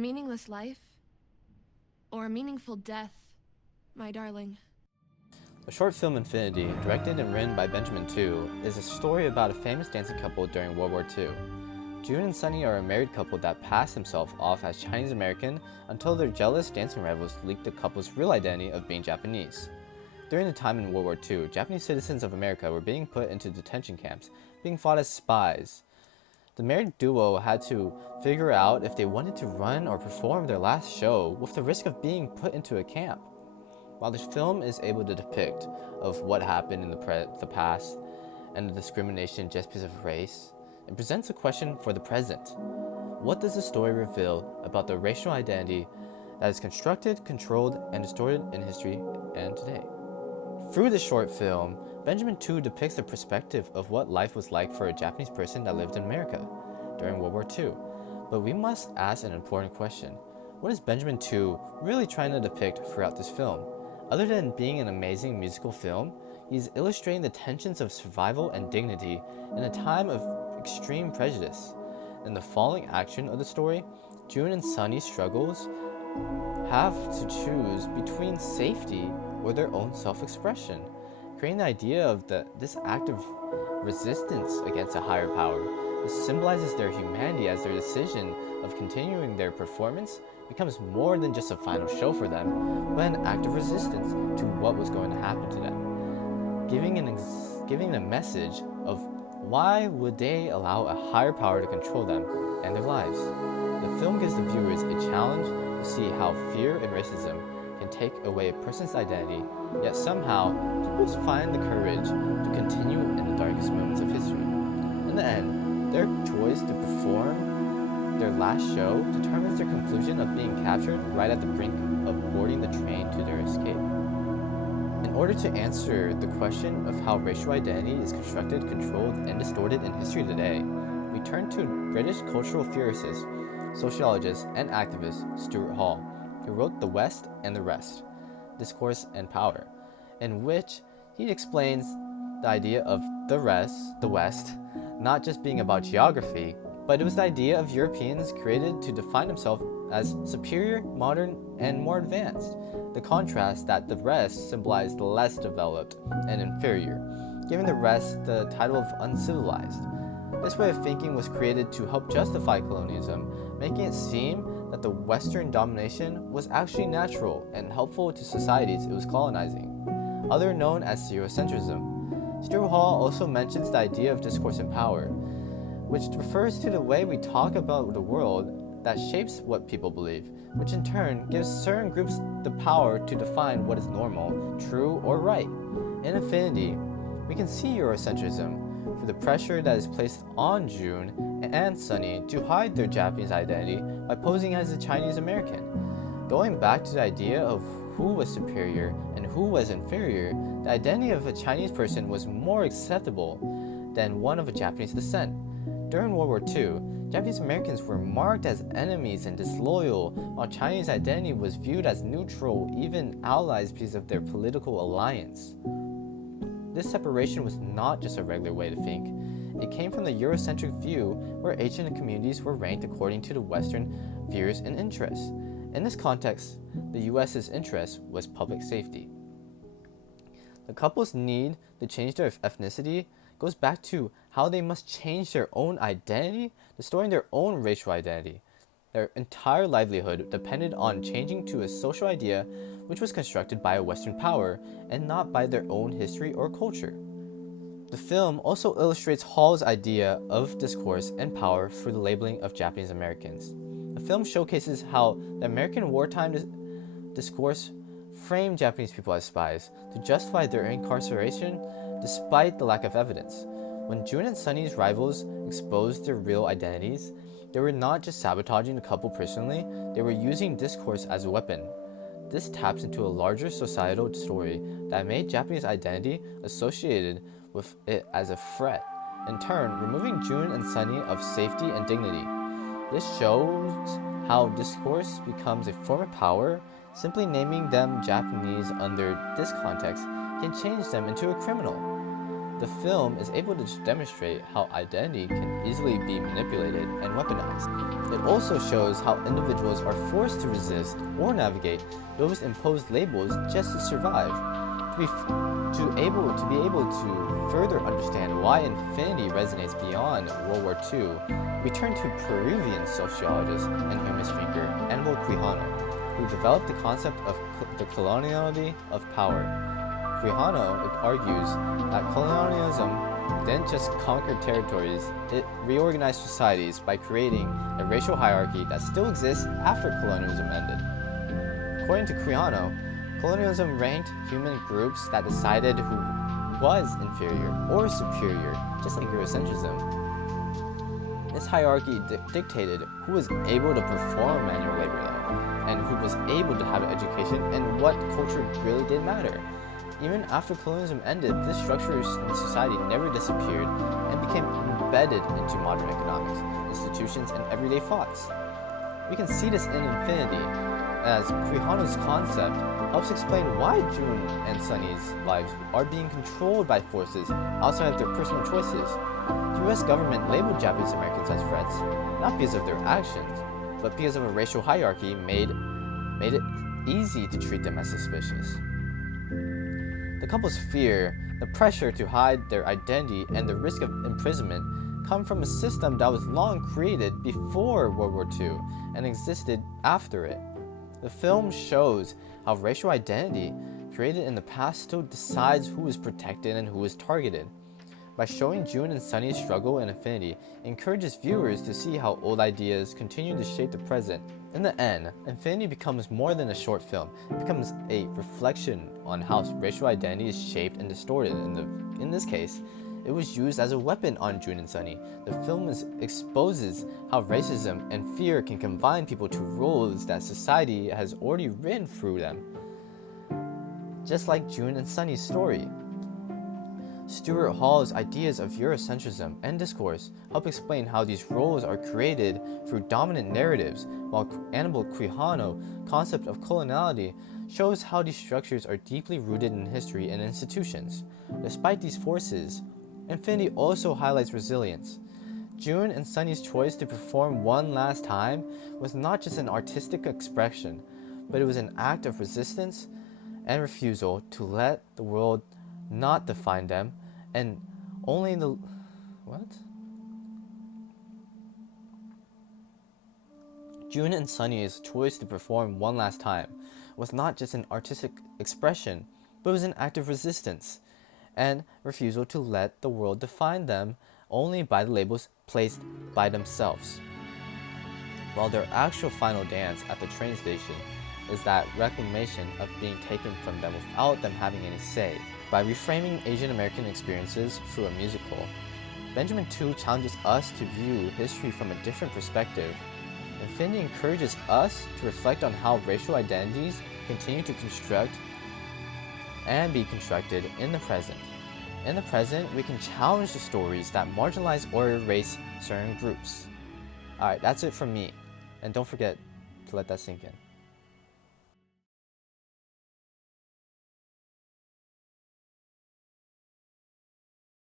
Meaningless life or a meaningful death, my darling. The short film Infinity, directed and written by Benjamin Tu, is a story about a famous dancing couple during World War II. June and Sunny are a married couple that pass themselves off as Chinese American until their jealous dancing rivals leak the couple's real identity of being Japanese. During the time in World War II, Japanese citizens of America were being put into detention camps, being fought as spies. The married duo had to figure out if they wanted to run or perform their last show with the risk of being put into a camp. While the film is able to depict of what happened in the past and the discrimination just because of race, it presents a question for the present. What does the story reveal about the racial identity that is constructed, controlled, and distorted in history and today? Through this short film, Benjamin Tu depicts the perspective of what life was like for a Japanese person that lived in America during World War II. But we must ask an important question. What is Benjamin Tu really trying to depict throughout this film? Other than being an amazing musical film, he is illustrating the tensions of survival and dignity in a time of extreme prejudice. In the following action of the story, June and Sunny's struggles have to choose between safety or their own self-expression, creating the idea of this act of resistance against a higher power. This symbolizes their humanity as their decision of continuing their performance becomes more than just a final show for them, but an act of resistance to what was going to happen to them, giving a message of why would they allow a higher power to control them and their lives. The film gives the viewers a challenge to see how fear and racism can take away a person's identity, yet somehow people find the courage to continue in the darkest moments of history. In the end, their choice to perform their last show determines their conclusion of being captured right at the brink of boarding the train to their escape. In order to answer the question of how racial identity is constructed, controlled, and distorted in history today, we turn to British cultural theorist, sociologist, and activist Stuart Hall, who wrote The West and the Rest, Discourse and Power, in which he explains the idea of the West, not just being about geography, but it was the idea of Europeans created to define themselves as superior, modern, and more advanced. The contrast that the rest symbolized the less developed and inferior, giving the rest the title of uncivilized. This way of thinking was created to help justify colonialism, making it seem that the Western domination was actually natural and helpful to societies it was colonizing, other known as Eurocentrism. Stuart Hall also mentions the idea of discourse and power, which refers to the way we talk about the world that shapes what people believe, which in turn gives certain groups the power to define what is normal, true, or right. In Infinity, we can see Eurocentrism for the pressure that is placed on June and Sunny to hide their Japanese identity by posing as a Chinese American. Going back to the idea of who was superior and who was inferior, the identity of a Chinese person was more acceptable than one of a Japanese descent. During World War II, Japanese Americans were marked as enemies and disloyal, while Chinese identity was viewed as neutral, even allies because of their political alliance. This separation was not just a regular way to think. It came from the Eurocentric view where Asian communities were ranked according to the Western views and interests. In this context, the US's interest was public safety. The couple's need to change their ethnicity goes back to how they must change their own identity, distorting their own racial identity. Their entire livelihood depended on changing to a social idea which was constructed by a Western power and not by their own history or culture. The film also illustrates Hall's idea of discourse and power through the labeling of Japanese Americans. The film showcases how the American wartime discourse framed Japanese people as spies to justify their incarceration despite the lack of evidence. When June and Sunny's rivals exposed their real identities, they were not just sabotaging the couple personally, they were using discourse as a weapon. This taps into a larger societal story that made Japanese identity associated with it as a threat, in turn removing June and Sunny of safety and dignity. This shows how discourse becomes a form of power. Simply naming them Japanese under this context can change them into a criminal. The film is able to demonstrate how identity can easily be manipulated and weaponized. It also shows how individuals are forced to resist or navigate those imposed labels just to survive. To be able to further understand why infinity resonates beyond World War II, we turn to Peruvian sociologist and humanist thinker Aníbal Quijano, who developed the concept of the coloniality of power. Quijano argues that colonialism didn't just conquer territories, it reorganized societies by creating a racial hierarchy that still exists after colonialism ended. According to Quijano, colonialism ranked human groups that decided who was inferior or superior, just like Eurocentrism. This hierarchy dictated who was able to perform manual labor, though, and who was able to have an education and what culture really did matter. Even after colonialism ended, this structure in society never disappeared and became embedded into modern economics, institutions, and everyday thoughts. We can see this in Infinity, as Quijano's concept helps explain why June and Sunny's lives are being controlled by forces outside of their personal choices. The US government labeled Japanese Americans as threats, not because of their actions, but because of a racial hierarchy made it easy to treat them as suspicious. The couple's fear, the pressure to hide their identity, and the risk of imprisonment come from a system that was long created before World War II and existed after it. The film shows how racial identity created in the past still decides who is protected and who is targeted. By showing June and Sunny's struggle in Infinity, it encourages viewers to see how old ideas continue to shape the present. In the end, Infinity becomes more than a short film. It becomes a reflection on how racial identity is shaped and distorted. In this case, it was used as a weapon on June and Sunny. The film exposes how racism and fear can combine people to roles that society has already written through them. Just like June and Sunny's story. Stuart Hall's ideas of Eurocentrism and discourse help explain how these roles are created through dominant narratives, while Aníbal Quijano's concept of coloniality shows how these structures are deeply rooted in history and institutions. Despite these forces, Infinity also highlights resilience. June and Sunny's choice to perform one last time was not just an artistic expression, but it was an act of resistance and refusal to let the world not define them, and only the June and Sunny's choice to perform one last time was not just an artistic expression, but it was an act of resistance and refusal to let the world define them only by the labels placed by themselves. While their actual final dance at the train station is that reclamation of being taken from them without them having any say. By reframing Asian American experiences through a musical, Benjamin II challenges us to view history from a different perspective. Infinity encourages us to reflect on how racial identities continue to construct and be constructed in the present. In the present, we can challenge the stories that marginalize or erase certain groups. Alright, that's it from me. And don't forget to let that sink in.